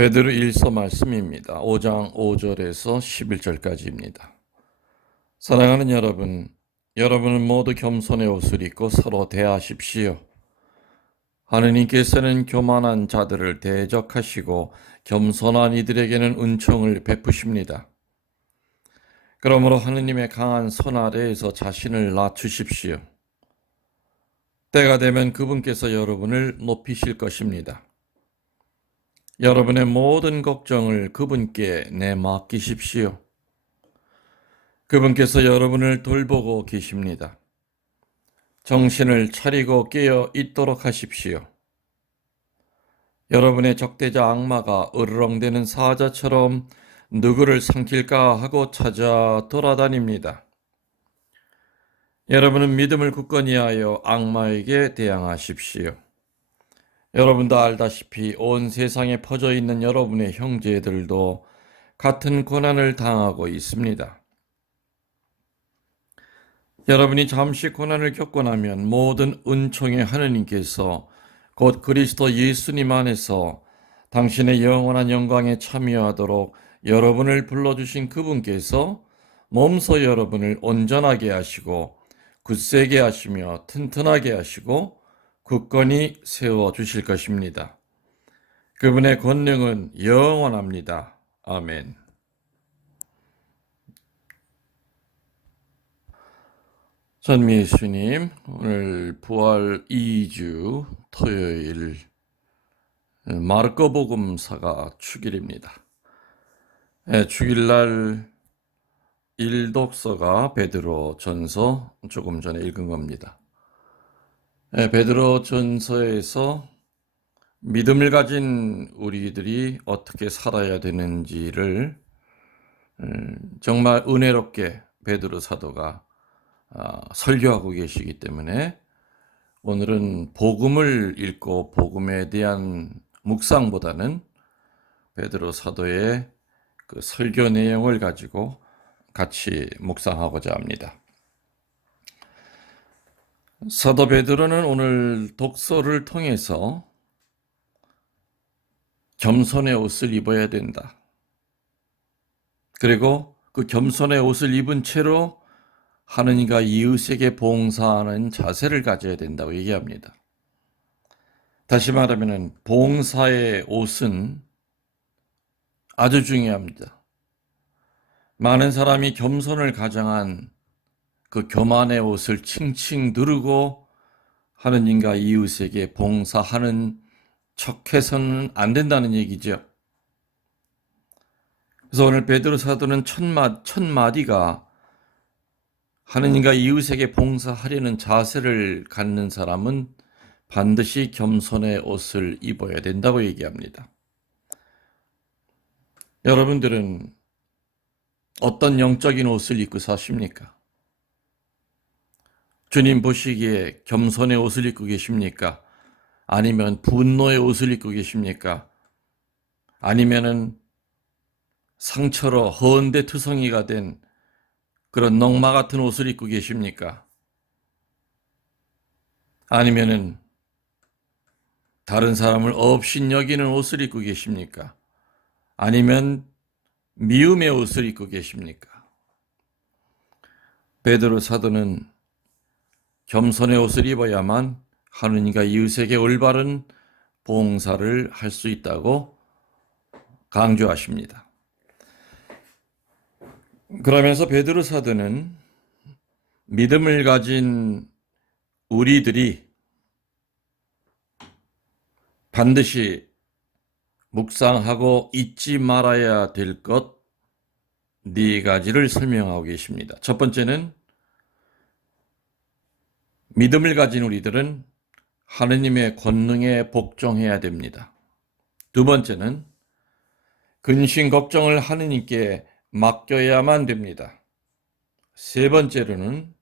베드로 1서 말씀입니다. 5장 5절에서 11절까지입니다. 사랑하는 여러분, 여러분은 모두 겸손의 옷을 입고 서로 대하십시오. 하느님께서는 교만한 자들을 대적하시고 겸손한 이들에게는 은총을 베푸십니다. 그러므로 하느님의 강한 손 아래에서 자신을 낮추십시오. 때가 되면 그분께서 여러분을 높이실 것입니다. 여러분의 모든 걱정을 그분께 내맡기십시오. 그분께서 여러분을 돌보고 계십니다. 정신을 차리고 깨어 있도록 하십시오. 여러분의 적대자 악마가 으르렁대는 사자처럼 누구를 삼킬까 하고 찾아 돌아다닙니다. 여러분은 믿음을 굳건히 하여 악마에게 대항하십시오. 여러분도 알다시피 온 세상에 퍼져 있는 여러분의 형제들도 같은 고난을 당하고 있습니다. 여러분이 잠시 고난을 겪고 나면 모든 은총의 하느님께서 곧 그리스도 예수님 안에서 당신의 영원한 영광에 참여하도록 여러분을 불러주신 그분께서 몸소 여러분을 온전하게 하시고 굳세게 하시며 튼튼하게 하시고 굳건히 세워주실 것입니다. 그분의 권능은 영원합니다. 아멘. 전미 예수님, 오늘 부활 2주 토요일 마르코복음사가 축일입니다. 축일날 일독서가 베드로 전서 조금 전에 읽은 겁니다. 베드로 전서에서 믿음을 가진 우리들이 어떻게 살아야 되는지를 정말 은혜롭게 베드로 사도가 설교하고 계시기 때문에 오늘은 복음을 읽고 복음에 대한 묵상보다는 베드로 사도의 그 설교 내용을 가지고 같이 묵상하고자 합니다. 사도 베드로는 오늘 독서를 통해서 겸손의 옷을 입어야 된다. 그리고 그 겸손의 옷을 입은 채로 하느님과 이웃에게 봉사하는 자세를 가져야 된다고 얘기합니다. 다시 말하면 봉사의 옷은 아주 중요합니다. 많은 사람이 겸손을 가장한 그 교만의 옷을 칭칭 두르고 하느님과 이웃에게 봉사하는 척해서는 안 된다는 얘기죠. 그래서 오늘 베드로 사도는 첫 마디가 하느님과 이웃에게 봉사하려는 자세를 갖는 사람은 반드시 겸손의 옷을 입어야 된다고 얘기합니다. 여러분들은 어떤 영적인 옷을 입고 사십니까? 주님 보시기에 겸손의 옷을 입고 계십니까? 아니면 분노의 옷을 입고 계십니까? 아니면은 상처로 헌데투성이가 된 그런 넝마 같은 옷을 입고 계십니까? 아니면은 다른 사람을 업신여기는 옷을 입고 계십니까? 아니면 미움의 옷을 입고 계십니까? 베드로 사도는 겸손의 옷을 입어야만 하느님과 이웃에게 올바른 봉사를 할 수 있다고 강조하십니다. 그러면서 베드로 사도는 믿음을 가진 우리들이 반드시 묵상하고 잊지 말아야 될 것 네 가지를 설명하고 계십니다. 첫 번째는 믿음을 가진 우리들은 하느님의 권능에 복종해야 됩니다. 두 번째는 근심 걱정을 하느님께 맡겨야만 됩니다. 세 번째로는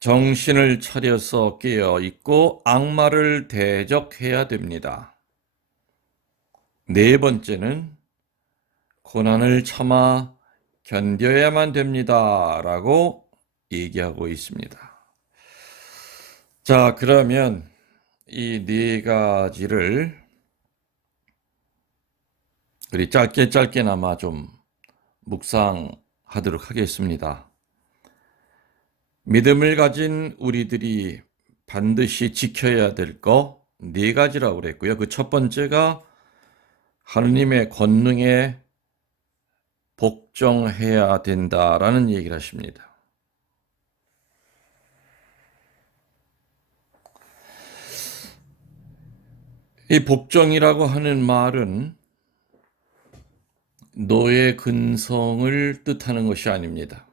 정신을 차려서 깨어 있고 악마를 대적해야 됩니다. 네 번째는 고난을 참아 견뎌야만 됩니다. 라고 얘기하고 있습니다. 자, 그러면 이 네 가지를 우리 짧게나마 좀 묵상하도록 하겠습니다. 믿음을 가진 우리들이 반드시 지켜야 될 거 네 가지라고 그랬고요. 그 첫 번째가 하느님의 권능에 복종해야 된다라는 얘기를 하십니다. 이 복종이라고 하는 말은 노예 근성을 뜻하는 것이 아닙니다.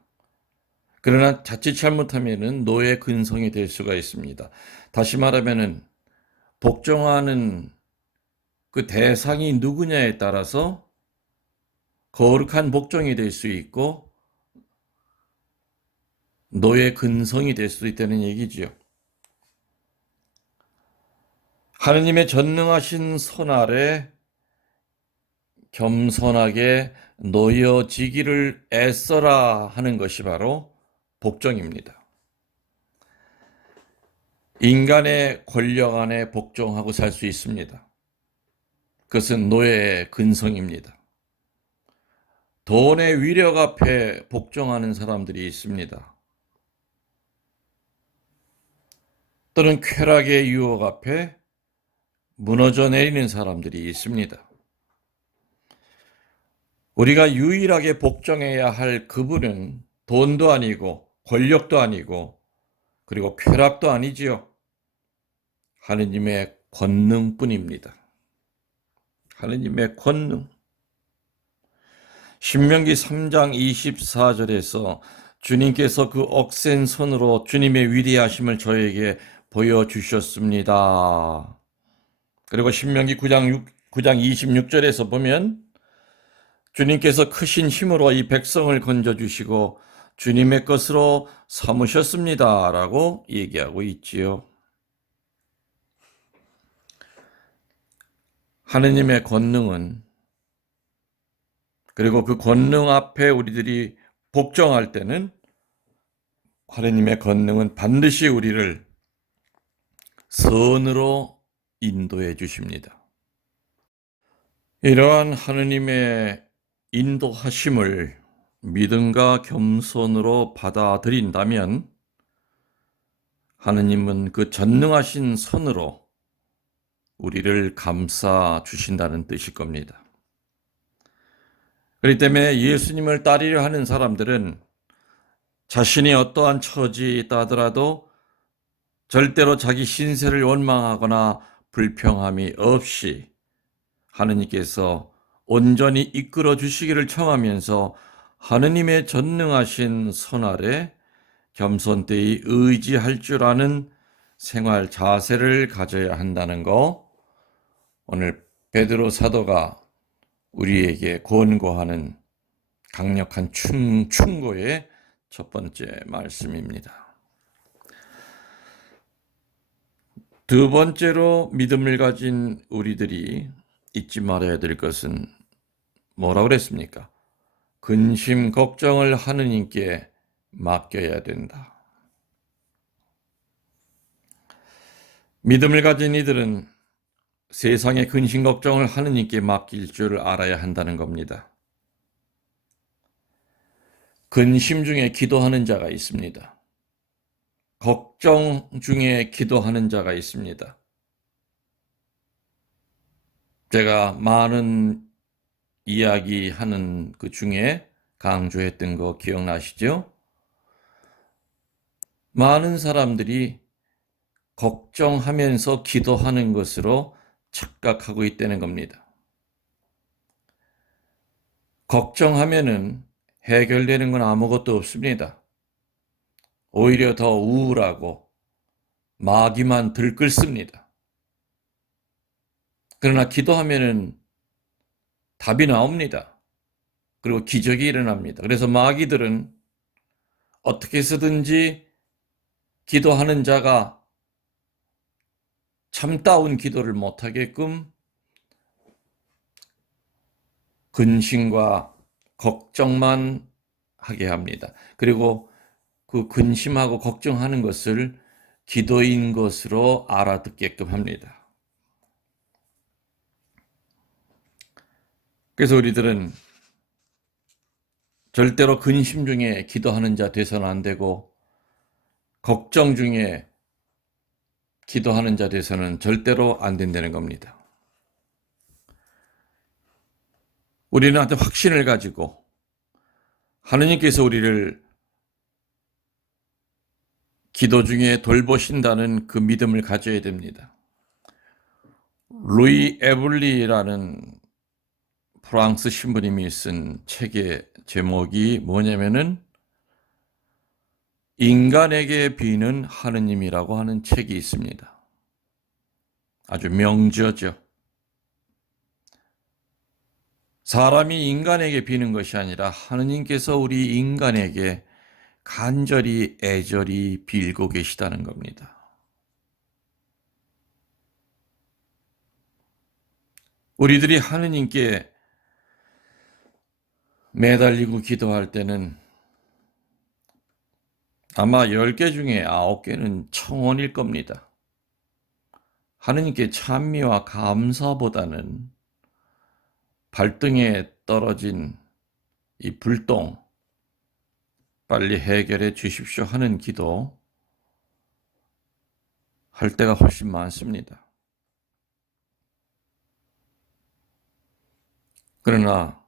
그러나 자칫 잘못하면 노예 근성이 될 수가 있습니다. 다시 말하면 복종하는 그 대상이 누구냐에 따라서 거룩한 복종이 될 수 있고 노예 근성이 될 수 있다는 얘기지요. 하느님의 전능하신 손 아래 겸손하게 놓여지기를 애써라 하는 것이 바로 복종입니다. 인간의 권력 안에 복종하고 살 수 있습니다. 그것은 노예의 근성입니다. 돈의 위력 앞에 복종하는 사람들이 있습니다. 또는 쾌락의 유혹 앞에 무너져 내리는 사람들이 있습니다. 우리가 유일하게 복종해야 할 그분은 돈도 아니고 권력도 아니고 그리고 쾌락도 아니지요. 하느님의 권능뿐입니다. 하느님의 권능. 신명기 3장 24절에서 주님께서 그 억센 손으로 주님의 위대하심을 저에게 보여주셨습니다. 그리고 신명기 9장 26절에서 보면 주님께서 크신 힘으로 이 백성을 건져주시고 주님의 것으로 삼으셨습니다. 라고 얘기하고 있지요. 하느님의 권능은 그리고 그 권능 앞에 우리들이 복종할 때는 하느님의 권능은 반드시 우리를 선으로 인도해 주십니다. 이러한 하느님의 인도하심을 믿음과 겸손으로 받아들인다면 하느님은 그 전능하신 손으로 우리를 감싸 주신다는 뜻일 겁니다. 그렇기 때문에 예수님을 따르려 하는 사람들은 자신이 어떠한 처지에 있다 하더라도 절대로 자기 신세를 원망하거나 불평함이 없이 하느님께서 온전히 이끌어 주시기를 청하면서 하느님의 전능하신 손 아래 겸손되이 의지할 줄 아는 생활 자세를 가져야 한다는 거, 오늘 베드로 사도가 우리에게 권고하는 강력한 충고의 첫 번째 말씀입니다. 두 번째로 믿음을 가진 우리들이 잊지 말아야 될 것은 뭐라고 그랬습니까? 근심 걱정을 하느님께 맡겨야 된다. 믿음을 가진 이들은 세상의 근심 걱정을 하느님께 맡길 줄 알아야 한다는 겁니다. 근심 중에 기도하는 자가 있습니다. 걱정 중에 기도하는 자가 있습니다. 제가 많은 이야기하는 그 중에 강조했던 거 기억나시죠? 많은 사람들이 걱정하면서 기도하는 것으로 착각하고 있다는 겁니다. 걱정하면은 해결되는 건 아무것도 없습니다. 오히려 더 우울하고 마귀만 들끓습니다. 그러나 기도하면은 답이 나옵니다. 그리고 기적이 일어납니다. 그래서 마귀들은 어떻게 해서든지 기도하는 자가 참다운 기도를 못하게끔 근심과 걱정만 하게 합니다. 그리고 그 근심하고 걱정하는 것을 기도인 것으로 알아듣게끔 합니다. 그래서 우리들은 절대로 근심 중에 기도하는 자 돼서는 안 되고, 걱정 중에 기도하는 자 돼서는 절대로 안 된다는 겁니다. 우리는 하여튼 확신을 가지고 하느님께서 우리를 기도 중에 돌보신다는 그 믿음을 가져야 됩니다. 루이 에블리라는 프랑스 신부님이 쓴 책의 제목이 뭐냐면은 인간에게 비는 하느님이라고 하는 책이 있습니다. 아주 명저죠. 사람이 인간에게 비는 것이 아니라 하느님께서 우리 인간에게 간절히 애절히 빌고 계시다는 겁니다. 우리들이 하느님께 매달리고 기도할 때는 아마 10개 중에 9개는 청혼일 겁니다. 하느님께 찬미와 감사보다는 발등에 떨어진 이 불똥 빨리 해결해 주십시오 하는 기도 할 때가 훨씬 많습니다. 그러나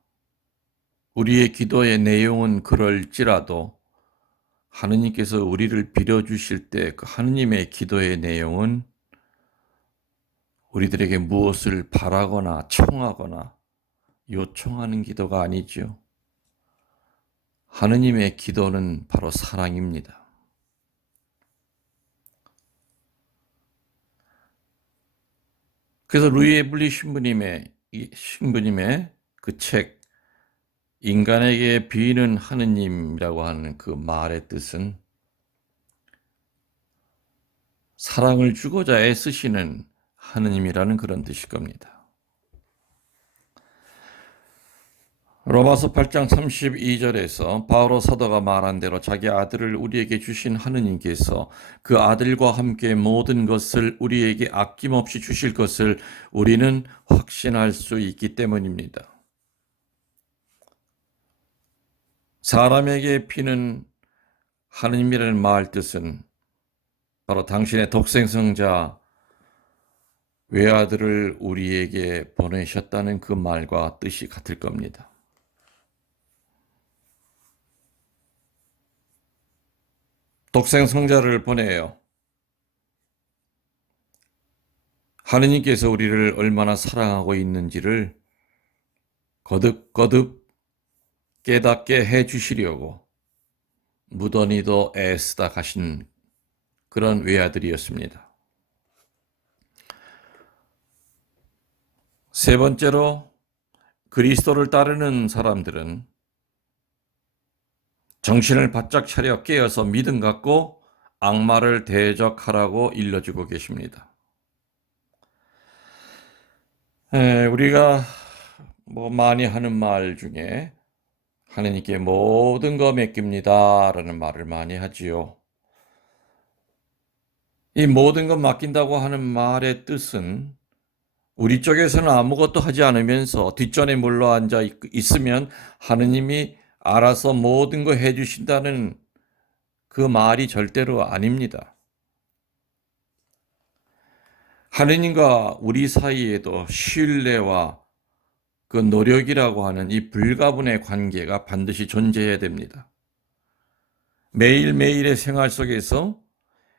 우리의 기도의 내용은 그럴지라도 하느님께서 우리를 빌어주실 때 그 하느님의 기도의 내용은 우리들에게 무엇을 바라거나 청하거나 요청하는 기도가 아니죠. 하느님의 기도는 바로 사랑입니다. 그래서 루이 에블리 신부님의 그 책, 인간에게 비는 하느님이라고 하는 그 말의 뜻은 사랑을 주고자 애쓰시는 하느님이라는 그런 뜻일 겁니다. 로마서 8장 32절에서 바오로 사도가 말한 대로 자기 아들을 우리에게 주신 하느님께서 그 아들과 함께 모든 것을 우리에게 아낌없이 주실 것을 우리는 확신할 수 있기 때문입니다. 사람에게 피는 하느님이라는 말 뜻은 바로 당신의 독생성자 외아들을 우리에게 보내셨다는 그 말과 뜻이 같을 겁니다. 독생성자를 보내요. 하느님께서 우리를 얼마나 사랑하고 있는지를 거듭거듭 깨닫게 해주시려고 무던히도 애쓰다 가신 그런 외아들이었습니다. 세 번째로 그리스도를 따르는 사람들은 정신을 바짝 차려 깨어서 믿음 갖고 악마를 대적하라고 일러주고 계십니다. 우리가 많이 하는 말 중에 하느님께 모든 거 맡깁니다 라는 말을 많이 하지요. 이 모든 것 맡긴다고 하는 말의 뜻은 우리 쪽에서는 아무것도 하지 않으면서 뒷전에 물러앉아 있으면 하느님이 알아서 모든 거 해주신다는 그 말이 절대로 아닙니다. 하느님과 우리 사이에도 신뢰와 그 노력이라고 하는 이 불가분의 관계가 반드시 존재해야 됩니다. 매일매일의 생활 속에서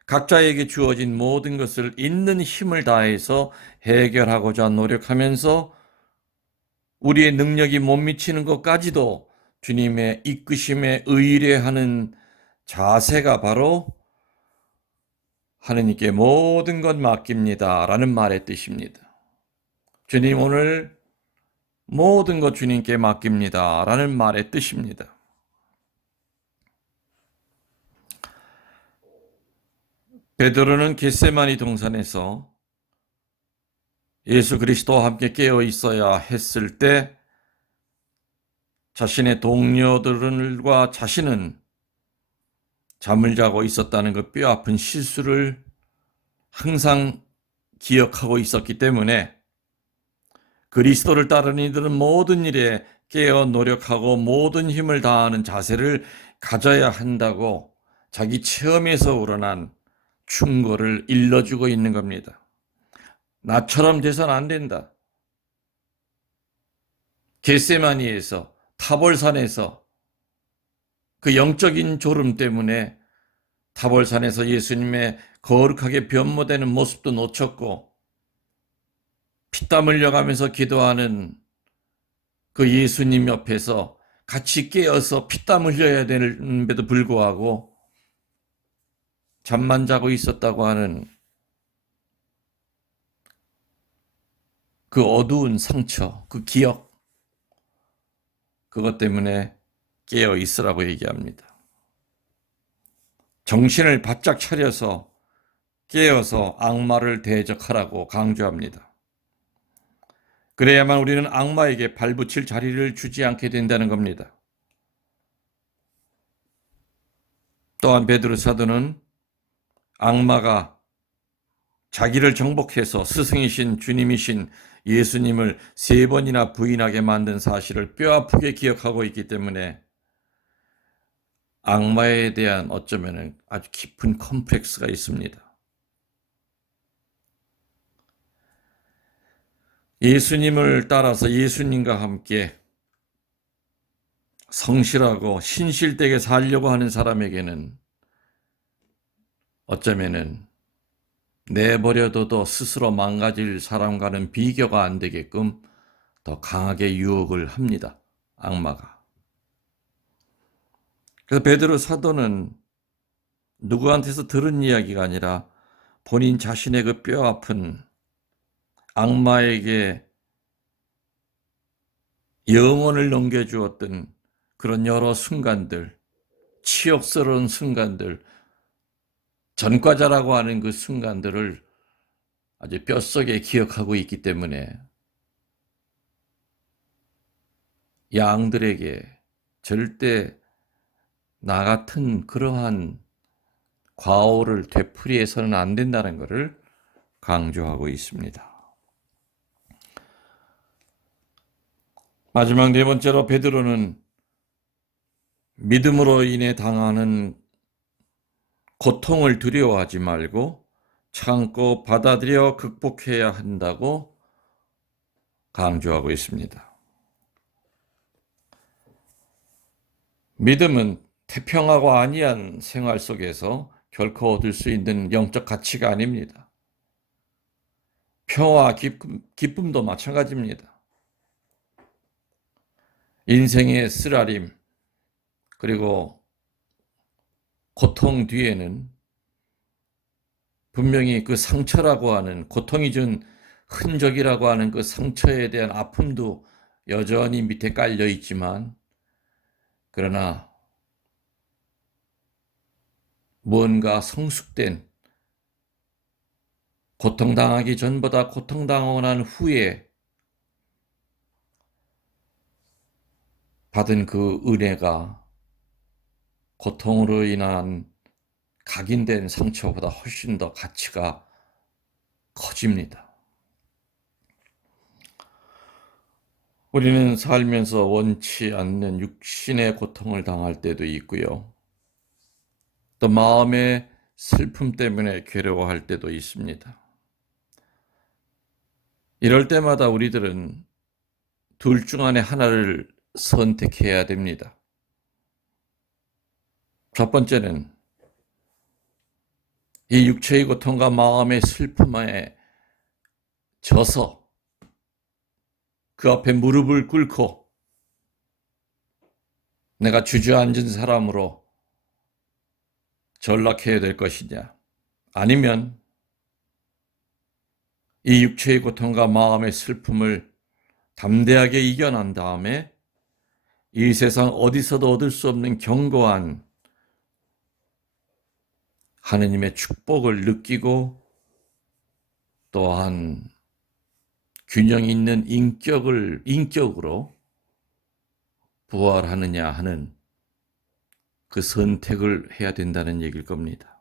각자에게 주어진 모든 것을 있는 힘을 다해서 해결하고자 노력하면서 우리의 능력이 못 미치는 것까지도 주님의 이끄심에 의뢰하는 자세가 바로 하느님께 모든 것 맡깁니다 라는 말의 뜻입니다. 주님 오늘 모든 것 주님께 맡깁니다 라는 말의 뜻입니다. 베드로는 겟세마니 동산에서 예수 그리스도와 함께 깨어 있어야 했을 때 자신의 동료들과 자신은 잠을 자고 있었다는 그 뼈아픈 실수를 항상 기억하고 있었기 때문에 그리스도를 따르는 이들은 모든 일에 깨어 노력하고 모든 힘을 다하는 자세를 가져야 한다고 자기 체험에서 우러난 충고를 일러주고 있는 겁니다. 나처럼 돼서는 안 된다. 겟세마니에서, 타볼산에서 그 영적인 졸음 때문에 타볼산에서 예수님의 거룩하게 변모되는 모습도 놓쳤고, 피땀 흘려가면서 기도하는 그 예수님 옆에서 같이 깨어서 피땀 흘려야 되는데도 불구하고 잠만 자고 있었다고 하는 그 어두운 상처, 그 기억, 그것 때문에 깨어 있으라고 얘기합니다. 정신을 바짝 차려서 깨어서 악마를 대적하라고 강조합니다. 그래야만 우리는 악마에게 발붙일 자리를 주지 않게 된다는 겁니다. 또한 베드로 사도는 악마가 자기를 정복해서 스승이신 주님이신 예수님을 3번이나 부인하게 만든 사실을 뼈아프게 기억하고 있기 때문에 악마에 대한 어쩌면 아주 깊은 컴플렉스가 있습니다. 예수님을 따라서 예수님과 함께 성실하고 신실되게 살려고 하는 사람에게는 어쩌면은 내버려둬도 스스로 망가질 사람과는 비교가 안 되게끔 더 강하게 유혹을 합니다. 악마가. 그래서 베드로 사도는 누구한테서 들은 이야기가 아니라 본인 자신의 그 뼈아픈 악마에게 영혼을 넘겨주었던 그런 여러 순간들, 치욕스러운 순간들, 전과자라고 하는 그 순간들을 아주 뼛속에 기억하고 있기 때문에 양들에게 절대 나 같은 그러한 과오를 되풀이해서는 안 된다는 것을 강조하고 있습니다. 마지막 4번째로 베드로는 믿음으로 인해 당하는 고통을 두려워하지 말고 참고 받아들여 극복해야 한다고 강조하고 있습니다. 믿음은 태평하고 안이한 생활 속에서 결코 얻을 수 있는 영적 가치가 아닙니다. 평화, 기쁨도 마찬가지입니다. 인생의 쓰라림, 그리고 고통 뒤에는 분명히 그 상처라고 하는, 고통이 준 흔적이라고 하는 그 상처에 대한 아픔도 여전히 밑에 깔려 있지만, 그러나 무언가 성숙된, 고통당하기 전보다 고통당하고 난 후에 받은 그 은혜가 고통으로 인한 각인된 상처보다 훨씬 더 가치가 커집니다. 우리는 살면서 원치 않는 육신의 고통을 당할 때도 있고요. 또 마음의 슬픔 때문에 괴로워할 때도 있습니다. 이럴 때마다 우리들은 둘 중 안에 하나를 선택해야 됩니다. 첫 번째는 이 육체의 고통과 마음의 슬픔에 져서 그 앞에 무릎을 꿇고 내가 주저앉은 사람으로 전락해야 될 것이냐, 아니면 이 육체의 고통과 마음의 슬픔을 담대하게 이겨난 다음에 이 세상 어디서도 얻을 수 없는 견고한 하느님의 축복을 느끼고 또한 균형 있는 인격으로 부활하느냐 하는 그 선택을 해야 된다는 얘기일 겁니다.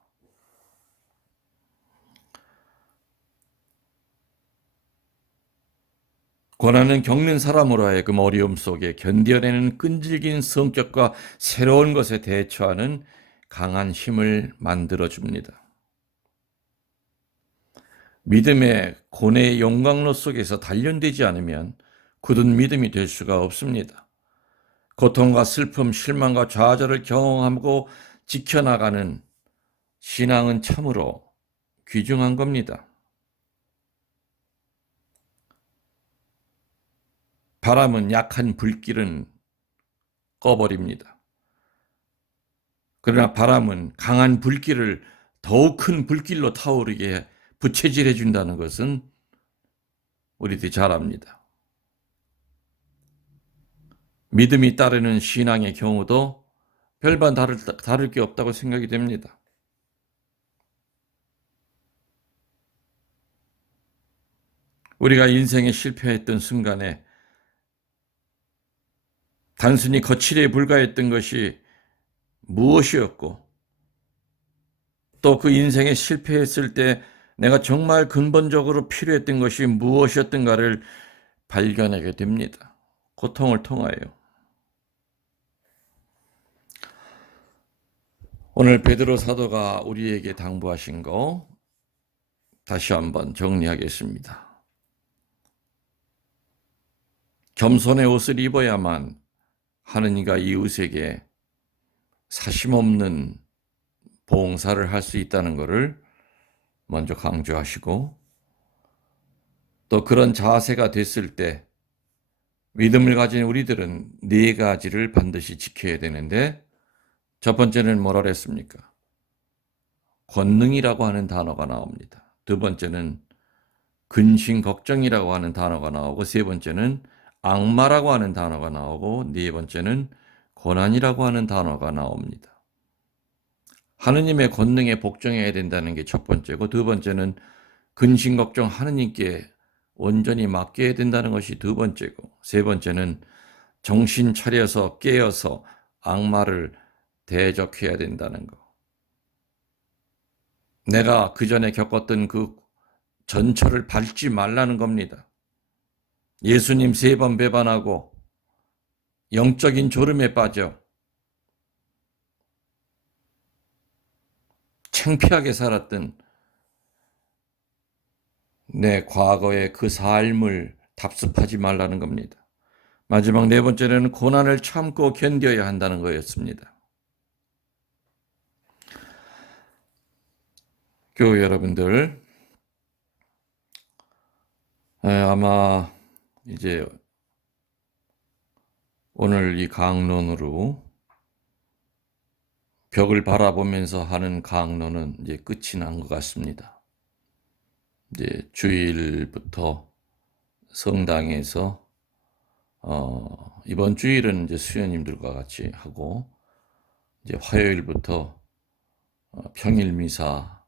고난은 겪는 사람으로 하여금 어려움 속에 견뎌내는 끈질긴 성격과 새로운 것에 대처하는 강한 힘을 만들어줍니다. 믿음의 고뇌의 용광로 속에서 단련되지 않으면 굳은 믿음이 될 수가 없습니다. 고통과 슬픔, 실망과 좌절을 경험하고 지켜나가는 신앙은 참으로 귀중한 겁니다. 바람은 약한 불길은 꺼버립니다. 그러나 바람은 강한 불길을 더욱 큰 불길로 타오르게 부채질해 준다는 것은 우리들이 잘 압니다. 믿음이 따르는 신앙의 경우도 별반 다를 게 없다고 생각이 됩니다. 우리가 인생에 실패했던 순간에 단순히 거칠에 불과했던 것이 무엇이었고, 또 그 인생에 실패했을 때 내가 정말 근본적으로 필요했던 것이 무엇이었던가를 발견하게 됩니다. 고통을 통하여. 오늘 베드로 사도가 우리에게 당부하신 거 다시 한번 정리하겠습니다. 겸손의 옷을 입어야만 하느니가 이웃에게 사심없는 봉사를 할 수 있다는 것을 먼저 강조하시고, 또 그런 자세가 됐을 때 믿음을 가진 우리들은 네 가지를 반드시 지켜야 되는데, 첫 번째는 뭐라 그랬습니까? 권능이라고 하는 단어가 나옵니다. 두 번째는 근심 걱정이라고 하는 단어가 나오고, 세 번째는 악마라고 하는 단어가 나오고, 네 번째는 고난이라고 하는 단어가 나옵니다. 하느님의 권능에 복종해야 된다는 게 첫 번째고, 두 번째는 근심 걱정 하느님께 온전히 맡겨야 된다는 것이 두 번째고, 세 번째는 정신 차려서 깨어서 악마를 대적해야 된다는 것. 내가 그전에 겪었던 그 전철을 밟지 말라는 겁니다. 예수님 3번 배반하고 영적인 졸음에 빠져 창피하게 살았던 내 과거의 그 삶을 답습하지 말라는 겁니다. 마지막 네 번째는 고난을 참고 견뎌야 한다는 거였습니다. 교회 여러분들, 아마 이제 오늘 이 강론으로 벽을 바라보면서 하는 강론은 이제 끝이 난 것 같습니다. 이제 주일부터 성당에서 이번 주일은 이제 수녀님들과 같이 하고, 이제 화요일부터 평일 미사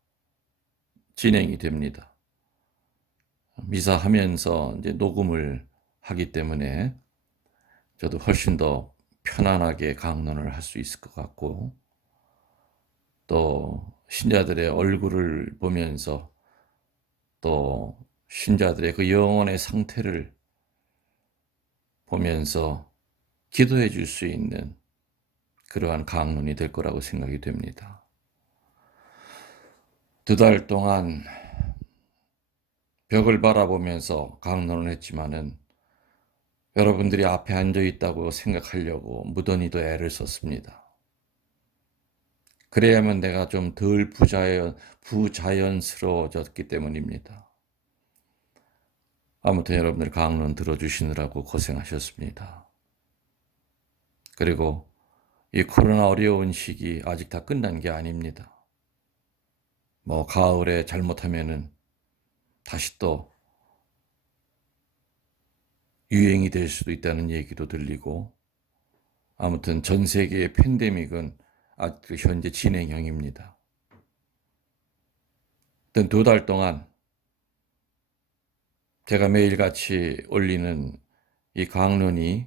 진행이 됩니다. 미사하면서 이제 녹음을 하기 때문에 저도 훨씬 더 편안하게 강론을 할 수 있을 것 같고, 또 신자들의 얼굴을 보면서 또 신자들의 그 영혼의 상태를 보면서 기도해 줄 수 있는 그러한 강론이 될 거라고 생각이 됩니다. 2달 동안 벽을 바라보면서 강론을 했지만은 여러분들이 앞에 앉아 있다고 생각하려고 무던히도 애를 썼습니다. 그래야만 내가 좀 덜 부자연스러워졌기 때문입니다. 아무튼 여러분들 강론 들어주시느라고 고생하셨습니다. 그리고 이 코로나 어려운 시기 아직 다 끝난 게 아닙니다. 뭐 가을에 잘못하면은 다시 또 유행이 될 수도 있다는 얘기도 들리고, 아무튼 전 세계의 팬데믹은 아직 현재 진행형입니다. 2달 동안 제가 매일같이 올리는 이 강론이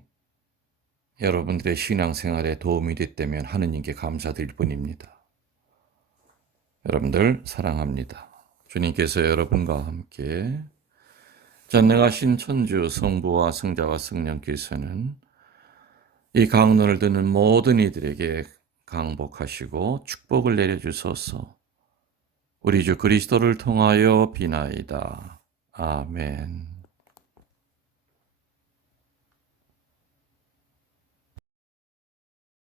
여러분들의 신앙생활에 도움이 됐다면 하느님께 감사드릴 뿐입니다. 여러분들 사랑합니다. 주님께서 여러분과 함께 전능하신 천주 성부와 성자와 성령께서는 이 강론을 듣는 모든 이들에게 강복하시고 축복을 내려주소서. 우리 주 그리스도를 통하여 비나이다. 아멘.